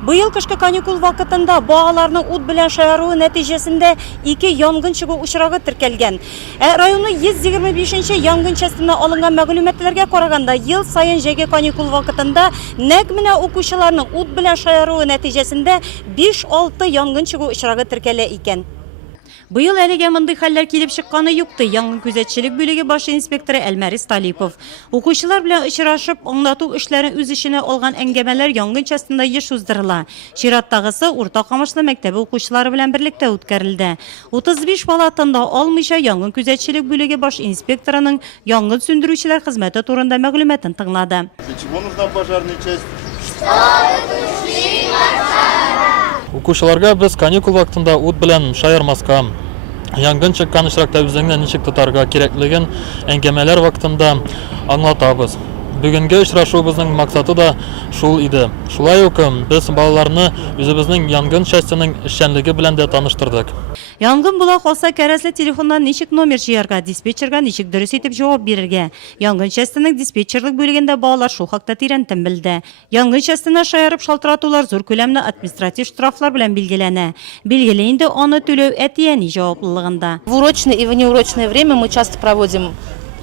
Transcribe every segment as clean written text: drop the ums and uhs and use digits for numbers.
Быйыл кышкы каникул вакытында балаларның ут белән шаяруы нәтиҗәсендә 2 янгын чыгу очрагы теркәлгән. Районның 125-нче янгын частына алынган мәгълүматларга караганда, ел сайын җәйге каникул вакытында нәкъ менә укучыларның ут белән шаяруы нәтиҗәсендә 5-6 янгын чыгу очрагы теркәлә икән. Быйыл әлегә мондый хәлләр килеп чыкканы юкты. Янгын күзәтчелек бүлеге баш инспекторы Әлмәрис Талипов. Укучылар белән очрашып, аңлату эшләрен үз иченә алган әңгәмәләр янгын частында еш уздырыла. Чираттагысы Урта Камышлы мәктәбе укучылары белән берлектә үткәрелде. 35 бала тында алмыйча янгын күзәтчелек бүлеге баш инспекторының янгын сүндерүчеләр хезмәте турында мәгълүматын тыңлады. Укучыларга без каникул вакытында ут белән шаярмаска, янгын чыккан очракта үзеңне ничек тотарга кирәклеген әңгәмәләр вакытында аңлатабыз. Бүгенге очрашуыбызның максаты да шул иде. Шулай ук без балаларны үзебезнең янгын частының эшчәнлеге белән дә таныштырдык. Янгын була калса, кәрәсле телефоннан ничек номер җыярга, диспетчерга ничек дөрес итеп җавап бирергә. Янгын частының диспетчерлык бүлегендә балалар шул хакта тирәнтен белде. Янгын частына шаярып шалтыратулар зур күләмле административ штрафлар белән билгеләнә. Билгеле инде аны түләү әтияни җаваплылыгында. В урочное и внеурочное время мы часто проводим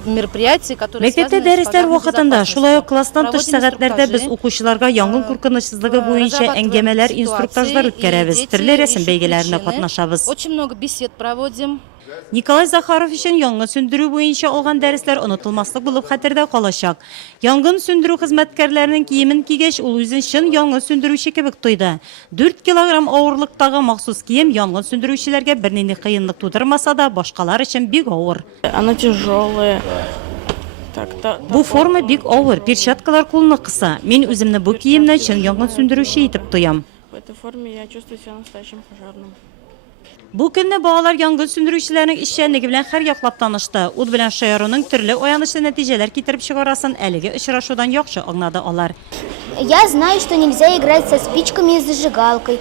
мероприятия, которые Мәктәптә дәресләр вакытында, шулай ук класстан тыш сәгатьләрдә без укучыларга янгын куркынычсызлыгы буенча әңгәмәләр, инструктажлар үткәрәбез, төрле рәсем бәйгеләренә катнашабыз. Очень много бесед проводим. Николай Захаров өчен янгын сүндерү буенча алган дәресләр онытылмаслык булып хәтердә калачак. Янгын сүндерү хезмәткәрләренең киемен кигәч, ул үзен чын янгын сүндерүче кебек тойды. 4 килограмм авырлыктагы махсус кием янгын сүндерүчеләргә бернинди кыенлык тудырмаса да, башкалар өчен бик авыр. Она тяжелая. Бу форма бик авыр, перчаткалар кулны кыса. Мин үземне бу киемнән чын янгын сүндерүче итеп тоям. В этой форме я чувствую себя настоящим пожарным. Бу көнне балалар янгын сүндерүчеләрнең эшчәнлеге белән һәр яклап танышты. Ут белән шаяруның төрле аянычлы нәтиҗәләр китереп чыгарасын әлеге очрашудан яхшы аңлады алар. Я знаю, что нельзя играть со спичками и зажигалкой.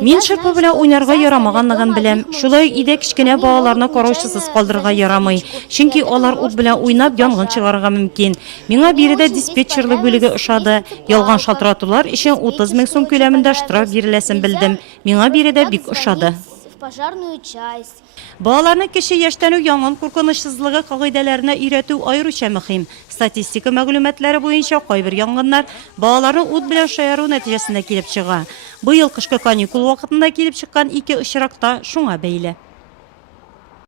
Мин шырпы белән уйнарга ярамаганлыгын беләм. Шулай иде кичкенә балаларны караучысыз калдырырга ярамый. Чөнки алар ут белән уйнап янгын чыгарырга мөмкин. Миңа биредә диспетчерлык бүлеге ошады. Ялган шалтыратулар өчен 30 000 сум күләмендә штраф биреләсен белдем. Миңа биредә бик ошады. Пожарную часть. Балаларны кеше яшьтән үк янгын куркынычсызлыгы кагыйдәләренә өйрәтү аеруча мөһим. Статистика мәгълүматлары буенча кайбер янгыннар балаларның ут белән шаяру нәтиҗәсендә килеп чыга. Быел кышкы каникул вакытында килеп чыккан 2 очракта шуңа бәйле.